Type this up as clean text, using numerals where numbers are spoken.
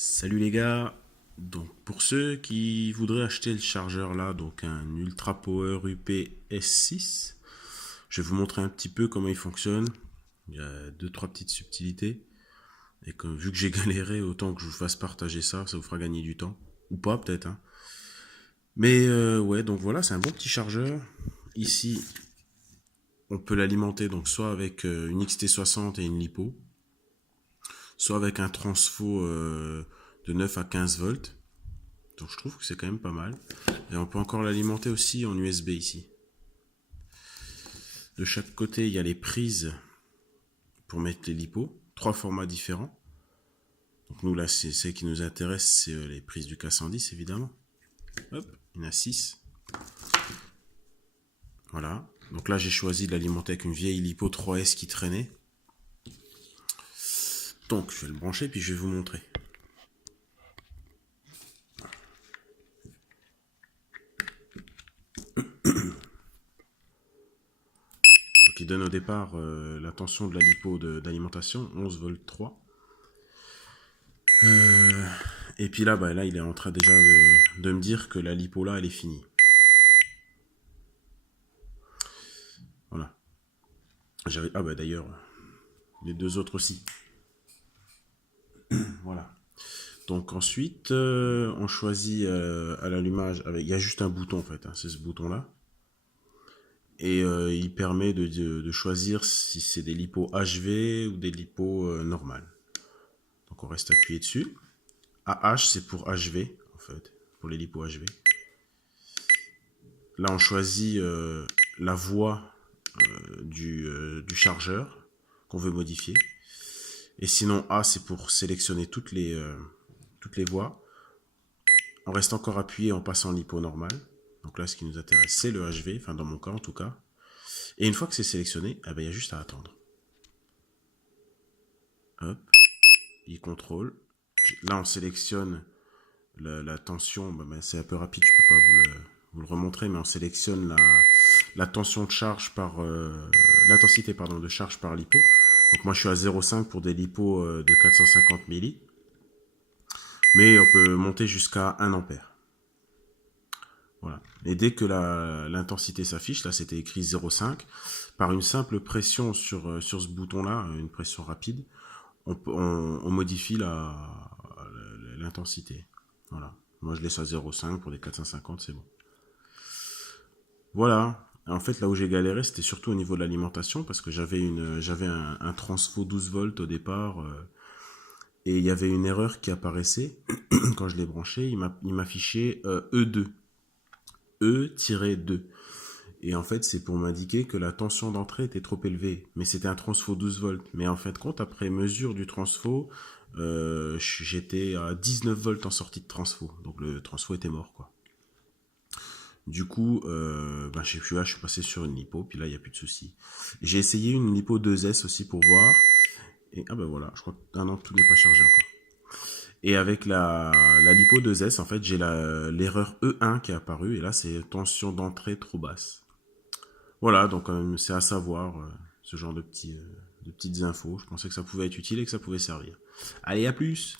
Salut les gars, donc pour ceux qui voudraient acheter le chargeur là, donc un Ultra Power UP S6, je vais vous montrer un petit peu comment il fonctionne. Il y a deux trois petites subtilités et que vu que j'ai galéré, autant que je vous fasse partager ça, ça vous fera gagner du temps ou pas peut-être, hein. Mais ouais, donc voilà, c'est un bon petit chargeur. Ici, on peut l'alimenter donc soit avec une XT60 et une lipo, soit avec un transfo de 9 à 15 volts. Donc je trouve que c'est quand même pas mal. Et on peut encore l'alimenter aussi en USB ici. De chaque côté, il y a les prises pour mettre les lipos. Trois formats différents. Donc nous, là, c'est celle qui nous intéresse, c'est les prises du K110, évidemment. Hop, il y en a 6. Voilà. Donc là, j'ai choisi de l'alimenter avec une vieille lipo 3S qui traînait. Donc, je vais le brancher, puis je vais vous montrer. Donc, il donne au départ la tension de la lipo d'alimentation, 11 volts 3. Et puis là, là, il est en train déjà de me dire que la lipo là, elle est finie. Voilà. Ah bah d'ailleurs, les deux autres aussi. Voilà. Donc ensuite, on choisit à l'allumage, il y a juste un bouton en fait, hein, c'est ce bouton là. Et il permet de choisir si c'est des lipos HV ou des lipos normales. Donc on reste appuyé dessus. AH c'est pour HV en fait, pour les lipos HV. Là on choisit la voie du chargeur qu'on veut modifier. Et sinon A c'est pour sélectionner toutes les voies. On reste encore appuyé en passant l'hypo normal. Donc là, ce qui nous intéresse, c'est le HV, enfin dans mon cas en tout cas. Et une fois que c'est sélectionné, il y a juste à attendre. Hop, il contrôle. Là, on sélectionne la tension. C'est un peu rapide, je ne peux pas vous le remontrer, mais on sélectionne la tension de charge par l'intensité de charge par lipo. Donc moi, je suis à 0,5 pour des lipos de 450 milli. Mais on peut monter jusqu'à 1 ampère. Voilà. Et dès que l'intensité s'affiche, là c'était écrit 0,5, par une simple pression sur ce bouton-là, une pression rapide, on modifie l'intensité. Voilà. Moi je laisse à 0,5 pour les 450, c'est bon. Voilà. En fait, là où j'ai galéré, c'était surtout au niveau de l'alimentation, parce que j'avais un transfo 12 volts au départ, et il y avait une erreur qui apparaissait quand je l'ai branché, il m'affichait E2. E-2. Et en fait, c'est pour m'indiquer que la tension d'entrée était trop élevée. Mais c'était un transfo 12 volts. Mais en fait, compte, après mesure du transfo, j'étais à 19 volts en sortie de transfo. Donc le transfo était mort, quoi. Du coup, je suis passé sur une lipo, puis là, il n'y a plus de souci. J'ai essayé une lipo 2S aussi pour voir. Et voilà, je crois que non, tout n'est pas chargé encore. Et avec la lipo 2S, en fait, j'ai l'erreur E1 qui est apparue. Et là, c'est tension d'entrée trop basse. Voilà, donc c'est à savoir ce genre de petites infos. Je pensais que ça pouvait être utile et que ça pouvait servir. Allez, à plus!